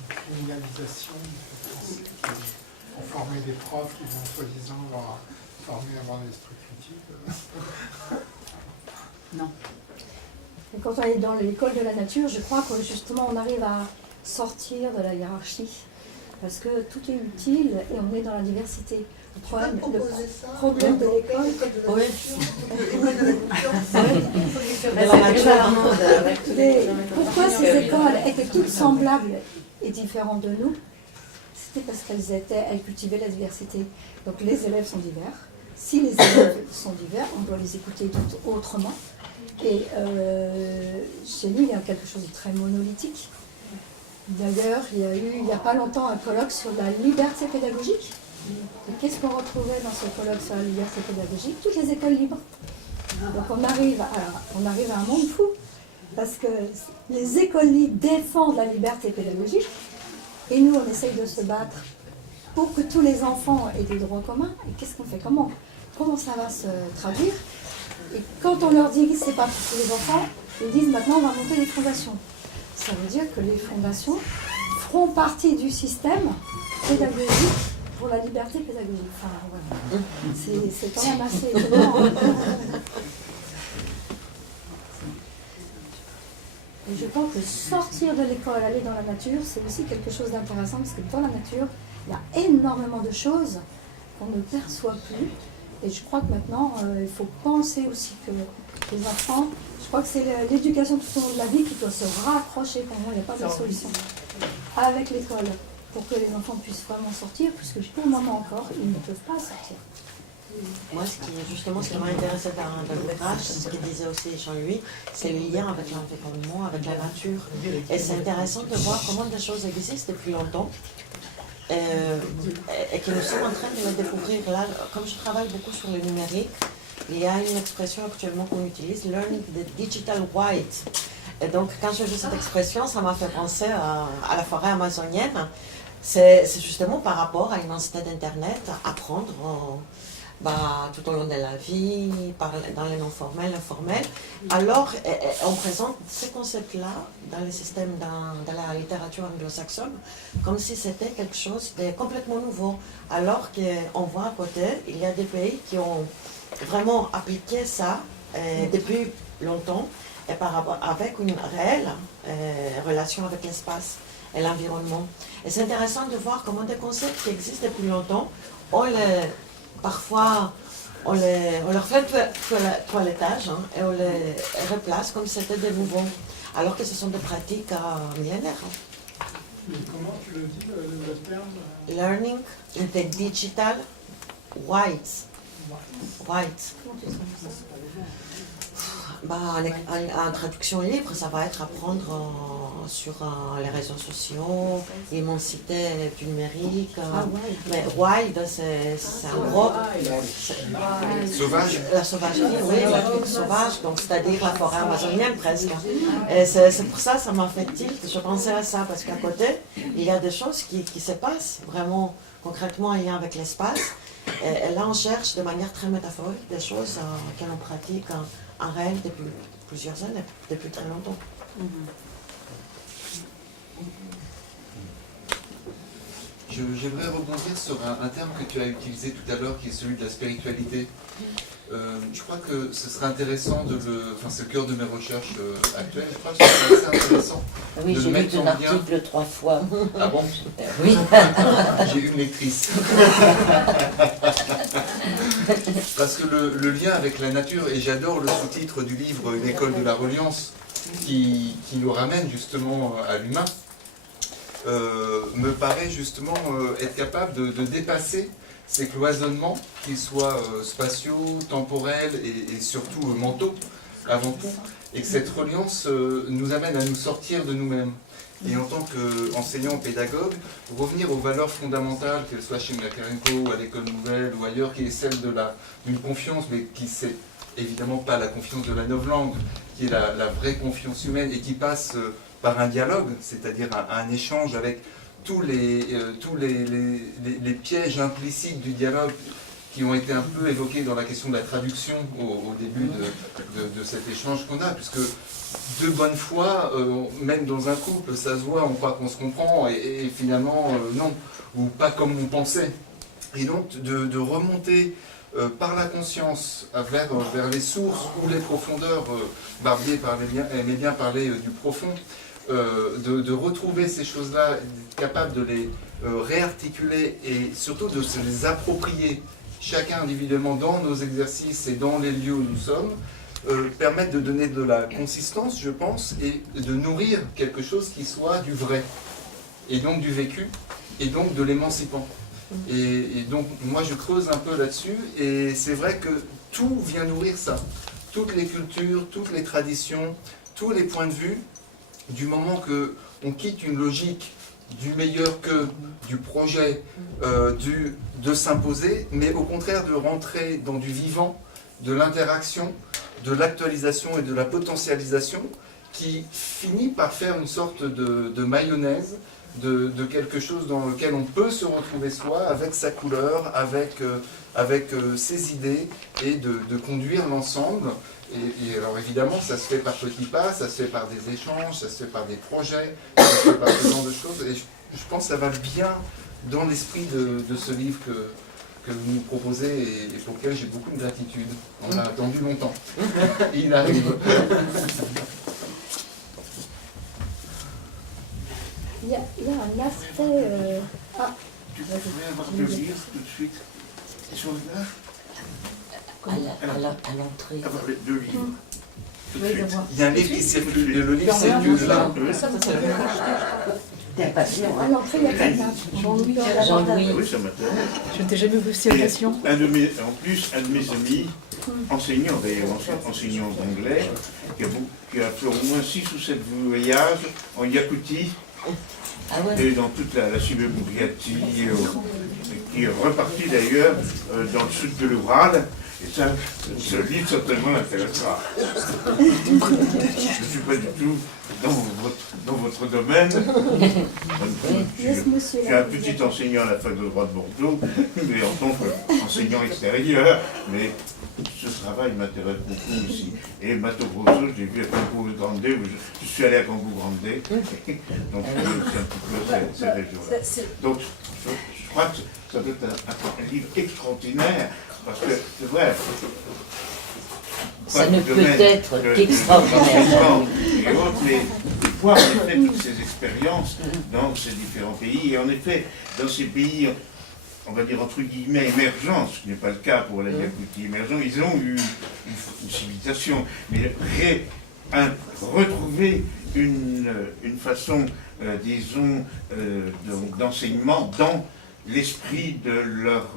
Criminalisation du fait qu'on former des profs qui vont soi-disant leur former à avoir l'esprit critique. Non. Et quand on est dans l'école de la nature, je crois que justement on arrive à sortir de la hiérarchie. Parce que tout est utile et on est dans la diversité. Le problème de l'école. Oui. Pourquoi ces écoles étaient toutes semblables et différentes de nous? C'était parce qu'elles cultivaient la diversité. Donc les élèves sont divers. Si les élèves sont divers, on doit les écouter tout autrement. Et chez nous, il y a quelque chose de très monolithique. D'ailleurs, il y a eu, il n'y a pas longtemps, un colloque sur la liberté pédagogique. Et qu'est-ce qu'on retrouvait dans ce colloque sur la liberté pédagogique? Toutes les écoles libres. Donc on arrive à un monde fou. Parce que les écoles libres défendent la liberté pédagogique. Et nous, on essaye de se battre pour que tous les enfants aient des droits communs. Et qu'est-ce qu'on fait? Comment ça va se traduire? Et quand on leur dit que ce n'est pas pour tous les enfants, ils disent maintenant on va monter des fondations. Ça veut dire que les fondations feront partie du système pédagogique pour la liberté pédagogique. Enfin, voilà. C'est quand même assez étonnant. Et je pense que sortir de l'école, aller dans la nature, c'est aussi quelque chose d'intéressant parce que dans la nature, il y a énormément de choses qu'on ne perçoit plus. Et je crois que maintenant, il faut penser aussi que les enfants, je crois que c'est l'éducation tout au long de la vie qui doit se rapprocher, pour moi, il n'y a pas de solution, avec l'école, pour que les enfants puissent vraiment sortir, puisque pour le moment encore, ils ne peuvent pas sortir. Moi, ce qui m'a intéressé dans l'ouvrage, ce qu'il disait aussi Jean-Louis, c'est le lien avec l'environnement, avec la nature. Et c'est intéressant de voir comment des choses existent depuis longtemps. Et que nous sommes en train de le découvrir là. Comme je travaille beaucoup sur le numérique, il y a une expression actuellement qu'on utilise, learning the digital white. Et donc quand j'ai vu cette expression, ça m'a fait penser à la forêt amazonienne. C'est justement par rapport à l'immensité d'Internet, apprendre tout au long de la vie, dans les non formels, l'informel. Alors, on présente ces concepts-là dans les systèmes, dans la littérature anglo-saxonne, comme si c'était quelque chose de complètement nouveau. Alors qu'on voit à côté, il y a des pays qui ont vraiment appliqué ça depuis longtemps, et avec une réelle relation avec l'espace et l'environnement. Et c'est intéressant de voir comment des concepts qui existent depuis longtemps, parfois, on leur fait toilettage et on les replace comme si c'était des nouveaux, alors que ce sont des pratiques millénaires. Comment tu le dis, le terme Learning in the digital white. En traduction libre, ça va être apprendre sur les réseaux sociaux, l'immensité du numérique. Mais wild, c'est un gros. Sauvage. La sauvagerie, oui, la truc sauvage, donc c'est-à-dire la forêt amazonienne presque. Et c'est pour ça m'a fait tilt. Je pensais à ça, parce qu'à côté, il y a des choses qui se passent vraiment concrètement en lien avec l'espace. Et là, on cherche de manière très métaphorique des choses que l'on pratique en réel depuis plusieurs années, depuis très longtemps. J'aimerais rebondir sur un terme que tu as utilisé tout à l'heure, qui est celui de la spiritualité. Je crois que ce serait intéressant c'est le cœur de mes recherches actuelles, je crois que ce serait assez intéressant oui, de j'ai lu mettre ton en lien. article 3 fois. Ah bon? Oui. J'ai une lectrice. Parce que le lien avec la nature, et j'adore le sous-titre du livre Une école de la reliance, qui nous ramène justement à l'humain, me paraît justement être capable de dépasser ces cloisonnements, qu'ils soient spatiaux, temporels et surtout mentaux, avant tout, et que cette reliance nous amène à nous sortir de nous-mêmes. Et en tant qu'enseignant pédagogue, revenir aux valeurs fondamentales, qu'elles soient chez Makarenko ou à l'école nouvelle ou ailleurs, qui est celle d'une confiance, mais qui c'est évidemment pas la confiance de la novlangue, qui est la vraie confiance humaine et qui passe par un dialogue, c'est-à-dire un échange avec tous les pièges implicites du dialogue qui ont été un peu évoqués dans la question de la traduction au début de cet échange qu'on a, puisque de bonne foi, même dans un couple, ça se voit, on croit qu'on se comprend, et finalement, non, ou pas comme on pensait. Et donc, de remonter par la conscience vers les sources ou les profondeurs, Barbier aimait bien parler du profond, de retrouver ces choses-là, d'être capable de les réarticuler et surtout de se les approprier chacun individuellement dans nos exercices et dans les lieux où nous sommes, permettent de donner de la consistance, je pense, et de nourrir quelque chose qui soit du vrai, et donc du vécu, et donc de l'émancipant. Et donc moi je creuse un peu là-dessus, et c'est vrai que tout vient nourrir ça. Toutes les cultures, toutes les traditions, tous les points de vue, du moment qu'on quitte une logique du meilleur que, du projet, de s'imposer, mais au contraire de rentrer dans du vivant, de l'interaction, de l'actualisation et de la potentialisation, qui finit par faire une sorte de mayonnaise, de quelque chose dans lequel on peut se retrouver soi, avec sa couleur, avec ses idées, et de conduire l'ensemble. Et alors évidemment, ça se fait par petits pas, ça se fait par des échanges, ça se fait par des projets, ça se fait par ce genre de choses. Et je pense que ça va bien dans l'esprit de ce livre que vous nous proposez et pour lequel j'ai beaucoup de gratitude. On a attendu longtemps. Il arrive. Il y a un aspect... Tu pourrais avoir de lire tout de suite ces choses-là? À l'entrée. Avoir les deux livres. Tout de suite. Il y a un livre qui circule, le livre circule là. À l'entrée, il y a quelqu'un. Jean-Louis. Oui, ça m'intéresse. Je ne t'ai jamais vu aussi relation. En plus, un de mes amis, enseignant d'ailleurs, enseignant d'anglais, qui a fait au moins 6 ou 7 voyages en Yakoutie, et dans toute la Sibérie, qui est reparti d'ailleurs dans le sud de l'Oural. Et ça, ce livre certainement l'intéressera. Je ne suis pas du tout dans votre domaine. Je suis un petit enseignant à la fac de droit de Bordeaux, mais en tant qu'enseignant extérieur. Mais ce travail m'intéresse beaucoup aussi. Et Mato Grosso, j'ai vu à Campo Grande, je suis allé à Campo Grande, donc c'est un petit peu ces régions-là. Donc je crois que ça doit être un livre extraordinaire. Parce que c'est vrai. Ça ne peut être qu'extraordinaire. Et autres, mais voir en effet toutes ces expériences dans ces différents pays. Et en effet, dans ces pays, on va dire entre guillemets émergents, ce qui n'est pas le cas pour la Yakoutie émergents, ils ont eu une civilisation. Mais retrouver une façon, disons, d'enseignement dans l'esprit de leur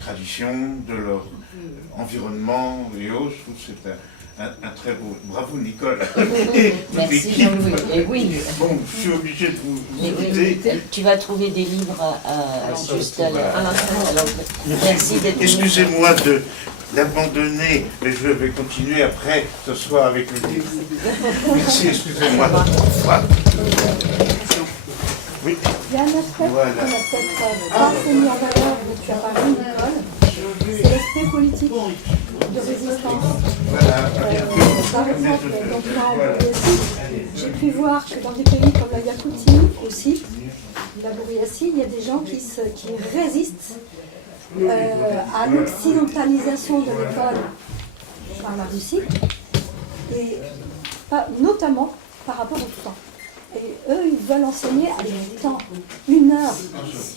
tradition, de leur environnement et autres. Je trouve que c'est un très beau... Bravo Nicole. Merci Jean-Louis. Et oui. Bon, je suis obligé de vous quitter. Tu vas trouver des livres juste à la... Merci d'être venu. Excusez-moi d'abandonner, mais je vais continuer après ce soir avec le livre. Merci, excusez-moi. Oui. Il y a un aspect qu'on a peut-être pas assez mis en valeur, mais tu as parlé, Nicole, c'est l'aspect politique de résistance. Par exemple, j'ai pu voir que dans des pays comme la Yakoutie aussi, la Bouriatie, il y a des gens qui résistent à l'occidentalisation de l'école par la Russie, et notamment par rapport au temps. Et eux, ils veulent enseigner à des temps, 1 heure,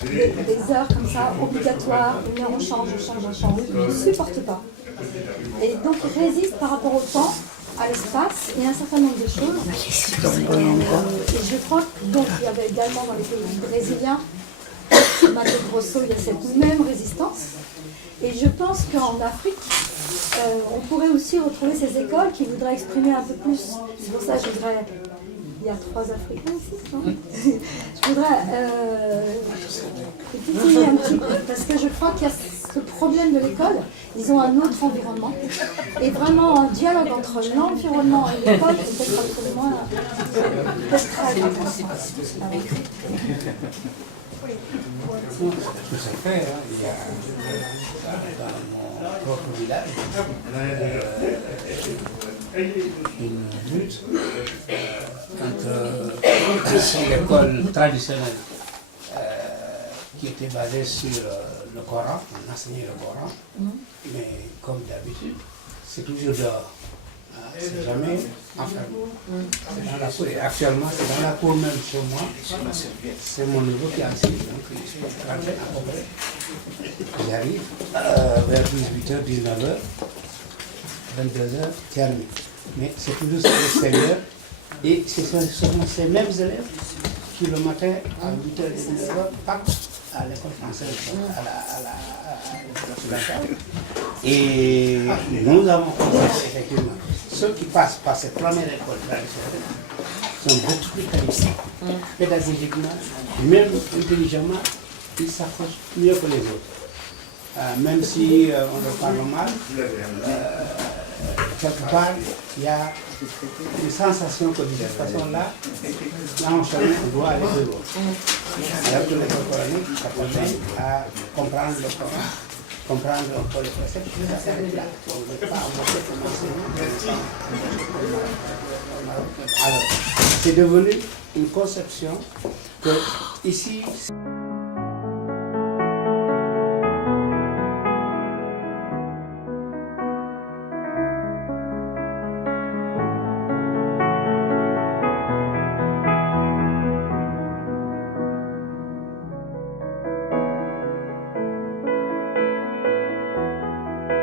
des heures comme ça, obligatoires, 1 heure on change. Ils ne supportent pas. Et donc ils résistent par rapport au temps, à l'espace et à un certain nombre de choses. Et je crois qu'il y avait également dans les pays brésiliens, Mato Grosso, il y a cette même résistance. Et je pense qu'en Afrique, on pourrait aussi retrouver ces écoles qui voudraient exprimer un peu plus. C'est pour ça que je voudrais... Il y a 3 Africains ici, non? Je voudrais titiller un petit peu, parce que je crois qu'il y a ce problème de l'école. Ils ont un autre environnement. Et vraiment, un dialogue entre l'environnement et l'école peut être absolument très important. Tout ça fait, hein. Il y a dans mon propre village une lutte entre ici l'école traditionnelle qui était basée sur le Coran, on enseignait le Coran, mais comme d'habitude, c'est toujours dehors. C'est jamais enfermé. C'est dans la cour. Et actuellement, c'est dans la cour même chez moi. C'est mon neveu qui enseigne. Donc, je peux rentrer à peu près. J'arrive vers 18h, 19h, 22h, terminé. Mais c'est toujours sur l'extérieur. Et ce sont ces mêmes élèves qui, le matin, à 8h et 19h, partent à l'école française, sur la table. Et nous avons constaté effectivement, ceux qui passent par cette première école traditionnelle sont beaucoup plus qualifiés. Pédagogiquement, même intelligemment, ils s'approchent mieux que les autres. Même si on leur parle mal, quelque part, il y a une sensation que de cette façon-là, on doit aller de loin. Alors que l'école coranique, ça permet à comprendre le Coran, comprendre un peu les préceptes, ça s'arrête là. On ne veut pas avancer comme enseignant. Alors, c'est devenu une conception que ici,